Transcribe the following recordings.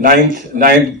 9th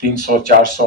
300, 400,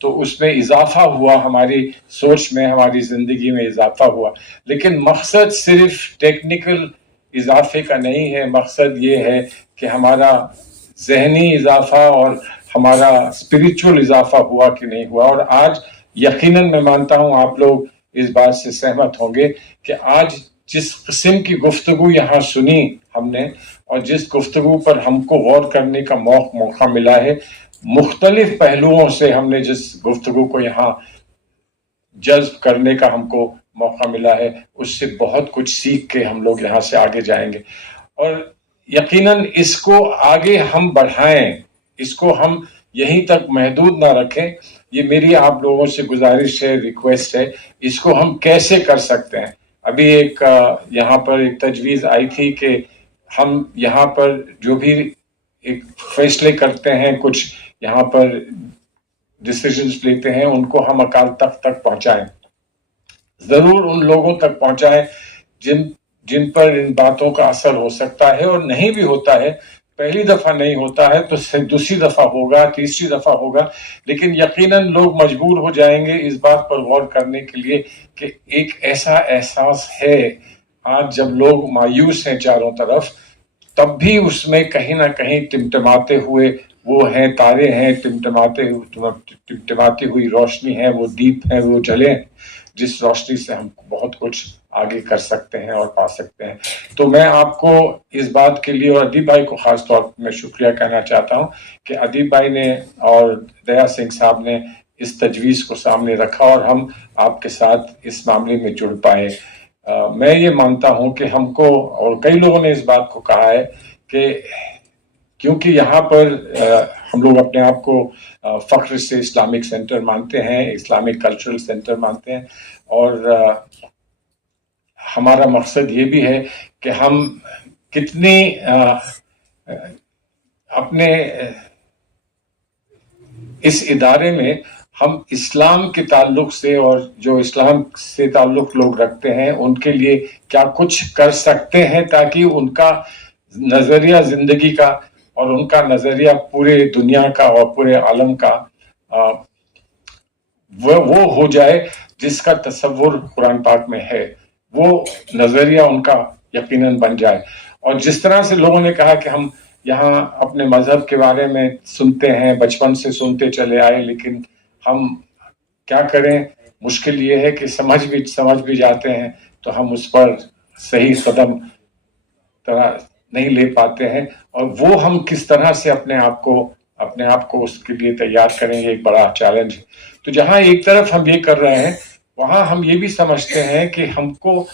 تو اس میں اضافہ ہوا، ہماری سوچ میں، ہماری زندگی میں اضافہ ہوا. لیکن مقصد صرف ٹیکنیکل اضافے کا نہیں ہے، مقصد یہ ہے کہ ہمارا ذہنی اضافہ اور ہمارا اسپرچل اضافہ ہوا کہ نہیں ہوا. اور آج یقیناً میں مانتا ہوں آپ لوگ اس بات سے سہمت ہوں گے کہ آج جس قسم کی گفتگو یہاں سنی ہم نے، اور جس گفتگو پر ہم کو غور کرنے کا موقع ملا ہے، مختلف پہلوؤں سے ہم نے جس گفتگو کو یہاں جذب کرنے کا ہم کو موقع ملا ہے، اس سے بہت کچھ سیکھ کے ہم لوگ یہاں سے آگے جائیں گے. اور یقیناً اس کو آگے ہم بڑھائیں، اس کو ہم یہیں تک محدود نہ رکھیں. یہ میری آپ لوگوں سے گزارش ہے، ریکویسٹ ہے. اس کو ہم کیسے کر سکتے ہیں؟ ابھی ایک یہاں پر ایک تجویز آئی تھی کہ ہم یہاں پر جو بھی ایک فیصلے کرتے ہیں، کچھ یہاں پر ڈیسیجنز لیتے ہیں، ان کو ہم اکال تخت تک پہنچائیں. ضرور ان لوگوں تک پہنچائیں جن پر ان باتوں کا اثر ہو سکتا ہے، اور نہیں بھی ہوتا ہے، پہلی دفعہ نہیں ہوتا ہے تو دوسری دفعہ ہوگا، تیسری دفعہ ہوگا. لیکن یقیناً لوگ مجبور ہو جائیں گے اس بات پر غور کرنے کے لیے کہ ایک ایسا احساس ہے آج جب لوگ مایوس ہیں چاروں طرف، تب بھی اس میں کہیں نہ کہیں ٹمٹماتے ہوئے وہ ہیں تارے ہیں، ٹمٹماتی ہوئی روشنی ہے، وہ دیپ ہیں، وہ جلیں، جس روشنی سے ہم بہت کچھ آگے کر سکتے ہیں اور پا سکتے ہیں. تو میں آپ کو اس بات کے لیے، اور ادیب بھائی کو خاص طور پر میں شکریہ کہنا چاہتا ہوں کہ ادیب بھائی نے اور دیا سنگھ صاحب نے اس تجویز کو سامنے رکھا اور ہم آپ کے ساتھ اس معاملے میں جڑ پائے. میں یہ مانتا ہوں کہ ہم کو، اور کئی لوگوں نے اس بات کو کہا ہے کہ کیونکہ یہاں پر ہم لوگ اپنے آپ کو فخر سے اسلامک سینٹر مانتے ہیں، اسلامک کلچرل سینٹر مانتے ہیں، اور ہمارا مقصد یہ بھی ہے کہ ہم کتنی اپنے اس ادارے میں ہم اسلام کے تعلق سے، اور جو اسلام سے تعلق لوگ رکھتے ہیں، ان کے لیے کیا کچھ کر سکتے ہیں تاکہ ان کا نظریہ زندگی کا اور ان کا نظریہ پورے دنیا کا اور پورے عالم کا وہ ہو جائے جس کا تصور قرآن پاک میں ہے، وہ نظریہ ان کا یقیناً بن جائے. اور جس طرح سے لوگوں نے کہا کہ ہم یہاں اپنے مذہب کے بارے میں سنتے ہیں، بچپن سے سنتے چلے آئے، لیکن ہم کیا کریں، مشکل یہ ہے کہ سمجھ بھی جاتے ہیں تو ہم اس پر صحیح قدم نہیں لے پاتے ہیں. اور وہ ہم کس طرح سے اپنے آپ کو اس کے لیے تیار کریں، یہ ایک بڑا چیلنج ہے. تو جہاں ایک طرف ہم یہ کر رہے ہیں، وہاں ہم یہ بھی سمجھتے ہیں کہ ہم کو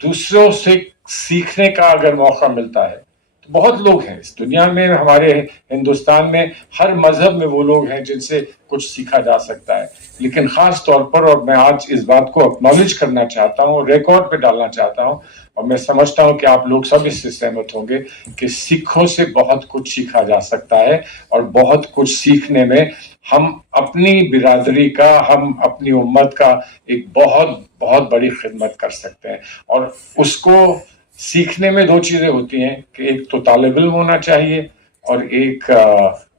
دوسروں سے سیکھنے کا اگر موقع ملتا ہے، تو بہت لوگ ہیں اس دنیا میں، ہمارے ہندوستان میں ہر مذہب میں وہ لوگ ہیں جن سے کچھ سیکھا جا سکتا ہے. لیکن خاص طور پر، اور میں آج اس بات کو اکنالج کرنا چاہتا ہوں، ریکارڈ پہ ڈالنا چاہتا ہوں، اور میں سمجھتا ہوں کہ آپ لوگ سب اس سے سہمت ہوں گے کہ سکھوں سے بہت کچھ سیکھا جا سکتا ہے. اور بہت کچھ سیکھنے میں ہم اپنی برادری کا، ہم اپنی امت کا ایک بہت بہت بڑی خدمت کر سکتے ہیں. اور اس کو سیکھنے میں دو چیزیں ہوتی ہیں کہ ایک تو طالب علم ہونا چاہیے اور ایک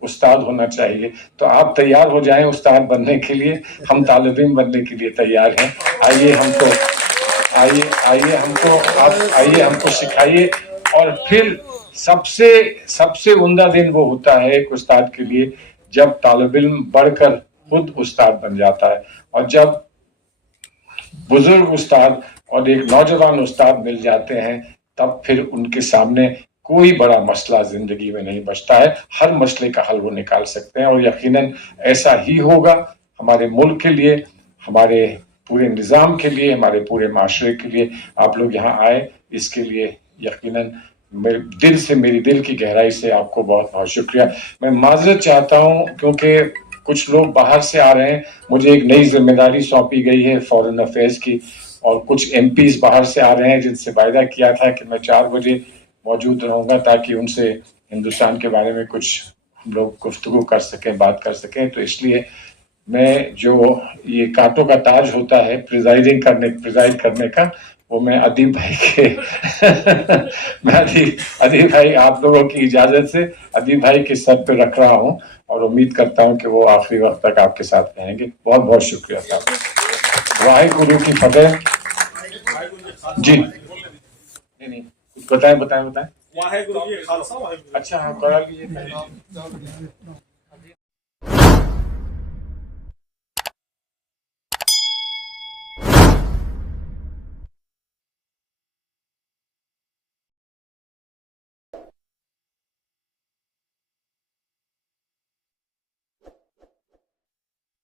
استاد ہونا چاہیے. تو آپ تیار ہو جائیں استاد بننے کے لیے، ہم طالب علم بننے کے لیے تیار ہیں. آئیے ہم کو سکھائیے. اور پھر سب سے عمدہ دن وہ ہوتا ہے ایک استاد کے لیے جب طالب علم بڑھ کر خود استاد بن جاتا ہے. اور جب بزرگ استاد اور ایک نوجوان استاد مل جاتے ہیں، تب پھر ان کے سامنے کوئی بڑا مسئلہ زندگی میں نہیں بچتا ہے. ہر مسئلے کا حل وہ نکال سکتے ہیں. اور یقیناً ایسا ہی ہوگا ہمارے ملک کے لیے، ہمارے پورے نظام کے لیے، ہمارے پورے معاشرے کے لیے. آپ لوگ یہاں آئے، اس کے لیے یقیناً میری دل کی گہرائی سے آپ کو بہت بہت شکریہ. میں معذرت چاہتا ہوں کیونکہ کچھ لوگ باہر سے آ رہے ہیں، مجھے ایک نئی ذمہ داری سونپی گئی ہے فورن افیئرز کی، اور کچھ ایم پیز باہر سے آ رہے ہیں جن سے وعدہ کیا تھا کہ میں 4 بجے موجود رہوں گا تاکہ ان سے ہندوستان کے بارے میں کچھ ہم لوگ گفتگو کر سکیں، بات کر سکیں. تو اس لیے میں جو یہ کانٹوں کا تاج ہوتا ہے پریزائڈ کرنے کا، وہ میں ادیب بھائی کے میں ادیب بھائی آپ لوگوں کی اجازت سے ادیب بھائی کے سر پہ رکھ رہا ہوں اور امید کرتا ہوں کہ وہ آخری وقت تک آپ کے ساتھ رہیں گے. بہت بہت شکریہ صاحب. واحد گرو کی فتح. جی نہیں کچھ بتائیں. واحد گرو کی خالصہ. اچھا ہاں کرا لیجیے.